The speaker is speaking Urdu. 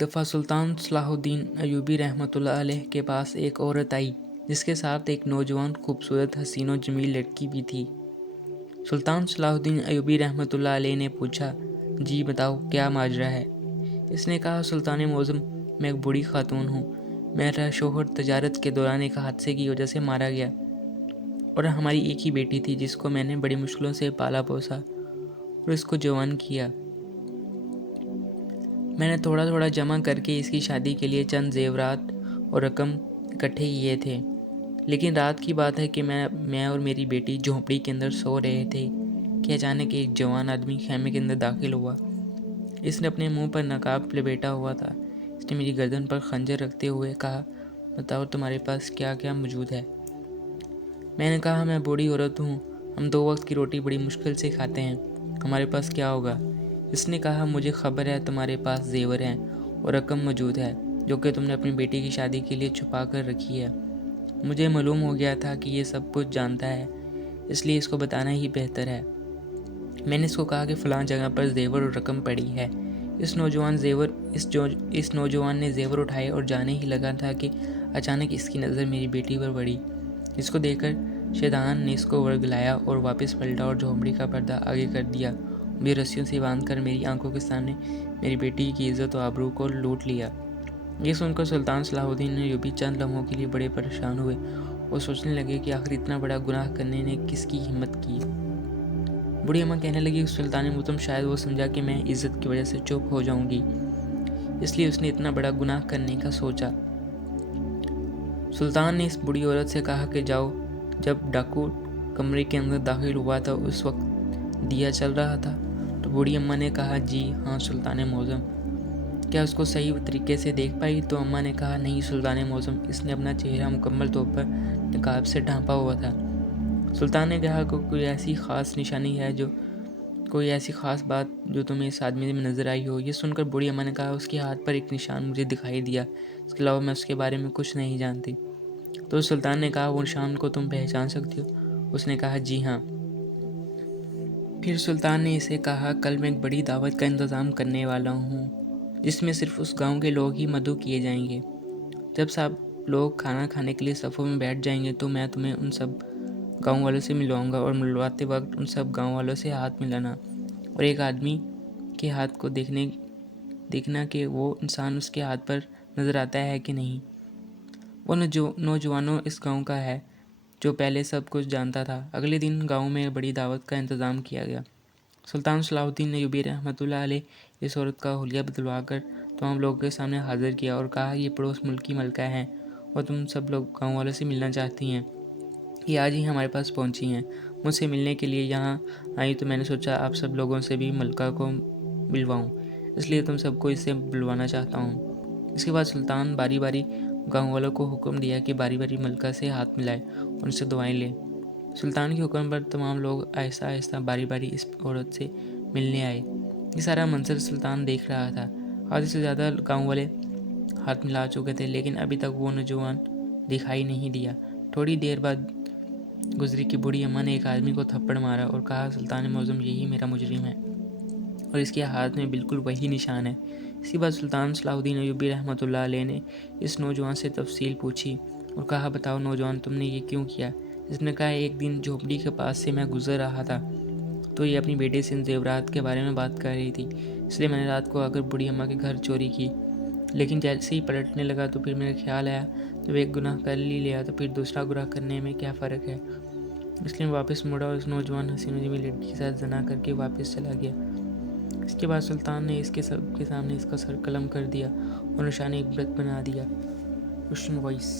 دفعہ سلطان صلاح الدین ایوبی رحمۃ اللہ علیہ کے پاس ایک عورت آئی جس کے ساتھ ایک نوجوان خوبصورت حسین و جمیل لڑکی بھی تھی۔ سلطان صلاح الدین ایوبی رحمۃ اللہ علیہ نے پوچھا، جی بتاؤ کیا ماجرا ہے؟ اس نے کہا، سلطان معظم، میں ایک بوڑھی خاتون ہوں۔ میرا شوہر تجارت کے دوران ایک حادثے کی وجہ سے مارا گیا اور ہماری ایک ہی بیٹی تھی جس کو میں نے بڑی مشکلوں سے پالا پوسا اور اس کو جوان کیا۔ میں نے تھوڑا تھوڑا جمع کر کے اس کی شادی کے لیے چند زیورات اور رقم اکٹھے کیے تھے، لیکن رات کی بات ہے کہ میں اور میری بیٹی جھونپڑی کے اندر سو رہے تھے کہ اچانک ایک جوان آدمی خیمے کے اندر داخل ہوا۔ اس نے اپنے منہ پر نقاب لپیٹا ہوا تھا۔ اس نے میری گردن پر خنجر رکھتے ہوئے کہا، بتاؤ تمہارے پاس کیا کیا موجود ہے؟ میں نے کہا، میں بوڑھی عورت ہوں، ہم 2 وقت کی روٹی بڑی مشکل سے کھاتے ہیں، ہمارے پاس کیا ہوگا؟ اس نے کہا، مجھے خبر ہے تمہارے پاس زیور ہیں اور رقم موجود ہے جو کہ تم نے اپنی بیٹی کی شادی کے لیے چھپا کر رکھی ہے۔ مجھے معلوم ہو گیا تھا کہ یہ سب کچھ جانتا ہے، اس لیے اس کو بتانا ہی بہتر ہے۔ میں نے اس کو کہا کہ فلاں جگہ پر زیور اور رقم پڑی ہے۔ اس نوجوان نے زیور اٹھائے اور جانے ہی لگا تھا کہ اچانک اس کی نظر میری بیٹی پر پڑی۔ اس کو دیکھ کر شیطان نے اس کو ورگلایا اور واپس پلٹا اور جھونپڑی کا پردہ آگے کر دیا۔ مجھے رسیوں سے باندھ کر میری آنکھوں کے سامنے میری بیٹی کی عزت و آبرو کو لوٹ لیا۔ یہ سن کر سلطان صلاح الدین ایوبی چند لمحوں کے لیے بڑے پریشان ہوئے اور سوچنے لگے کہ آخر اتنا بڑا گناہ کرنے نے کس کی ہمت کی۔ بوڑھی اماں کہنے لگی، سلطان معظم شاید وہ سمجھا کہ میں عزت کی وجہ سے چپ ہو جاؤں گی، اس لیے اس نے اتنا بڑا گناہ کرنے کا سوچا۔ سلطان نے اس بوڑھی عورت سے کہا کہ جاؤ، جب ڈاکو کمرے کے اندر داخل ہوا تھا اس وقت دیا چل رہا تھا؟ تو بوڑھی اماں نے کہا، جی ہاں سلطان معظم۔ کیا اس کو صحیح طریقے سے دیکھ پائی؟ تو اماں نے کہا، نہیں سلطان معظم، اس نے اپنا چہرہ مکمل طور پر نقاب سے ڈھانپا ہوا تھا۔ سلطان نے کہا کہ کوئی ایسی خاص نشانی ہے، کوئی ایسی خاص بات جو تمہیں اس آدمی میں نظر آئی ہو؟ یہ سن کر بوڑھی اماں نے کہا، اس کے ہاتھ پر ایک نشان مجھے دکھائی دیا، اس کے علاوہ میں اس کے بارے میں کچھ نہیں جانتی۔ تو سلطان نے کہا، وہ نشان کو تم پہچان سکتی ہو؟ اس نے کہا، جی ہاں۔ پھر سلطان نے اسے کہا، کل میں ایک بڑی دعوت کا انتظام کرنے والا ہوں جس میں صرف اس گاؤں کے لوگ ہی مدعو کیے جائیں گے۔ جب سب لوگ کھانا کھانے کے لیے صفوں میں بیٹھ جائیں گے تو میں تمہیں ان سب گاؤں والوں سے ملواؤں گا اور ملواتے وقت ان سب گاؤں والوں سے ہاتھ ملانا اور ایک آدمی کے ہاتھ کو دیکھنا کہ وہ انسان اس کے ہاتھ پر نظر آتا ہے کہ نہیں۔ وہ نوجوانوں اس گاؤں کا ہے جو پہلے سب کچھ جانتا تھا۔ اگلے دن گاؤں میں بڑی دعوت کا انتظام کیا گیا۔ سلطان صلاح الدین ایوبی رحمۃ اللہ علیہ اس عورت کا حلیہ بدلوا کر تمام لوگوں کے سامنے حاضر کیا اور کہا، یہ پڑوس ملک کی ملکہ ہیں اور تم سب لوگ گاؤں والوں سے ملنا چاہتی ہیں۔ یہ آج ہی ہمارے پاس پہنچی ہیں، مجھ سے ملنے کے لیے یہاں آئی تو میں نے سوچا آپ سب لوگوں سے بھی ملکہ کو ملواؤں، اس لیے تم سب کو اس سے بلوانا چاہتا ہوں۔ اس کے بعد سلطان باری باری گاؤں والوں کو حکم دیا کہ باری باری ملکہ سے ہاتھ ملائے اور ان سے دعائیں لیں۔ سلطان کے حکم پر تمام لوگ آہستہ آہستہ باری باری اس عورت سے ملنے آئے۔ یہ سارا منظر سلطان دیکھ رہا تھا۔ آدھے سے زیادہ گاؤں والے ہاتھ ملا چکے تھے لیکن ابھی تک وہ نوجوان دکھائی نہیں دیا۔ تھوڑی دیر بعد گزری کہ بوڑھی اماں نے ایک آدمی کو تھپڑ مارا اور کہا، سلطان معظم یہی میرا مجرم ہے اور اس کے ہاتھ میں بالکل وہی نشان ہے۔ اسی بعد سلطان صلاح الدین ایوبی رحمۃ اللہ علیہ نے اس نوجوان سے تفصیل پوچھی اور کہا، بتاؤ نوجوان، تم نے یہ کیوں کیا؟ اس نے کہا، ایک دن جھونپڑی کے پاس سے میں گزر رہا تھا تو یہ اپنی بیٹے سے ان زیورات کے بارے میں بات کر رہی تھی، اس لیے میں نے رات کو آ کر بوڑھی اماں کے گھر چوری کی، لیکن جیسے ہی پلٹنے لگا تو پھر میرے خیال آیا جب ایک گناہ کر ہی لیا تو پھر دوسرا گناہ کرنے میں کیا فرق ہے، اس لیے میں واپس مڑا اور اس نوجوان حسین و جمیل لڑکی کے ساتھ زنا کر کے واپس چلا گیا۔ اس کے بعد سلطان نے اس کے سب کے سامنے اس کا سر قلم کر دیا اور نشان عبرت بنا دیا۔ روشن وائس۔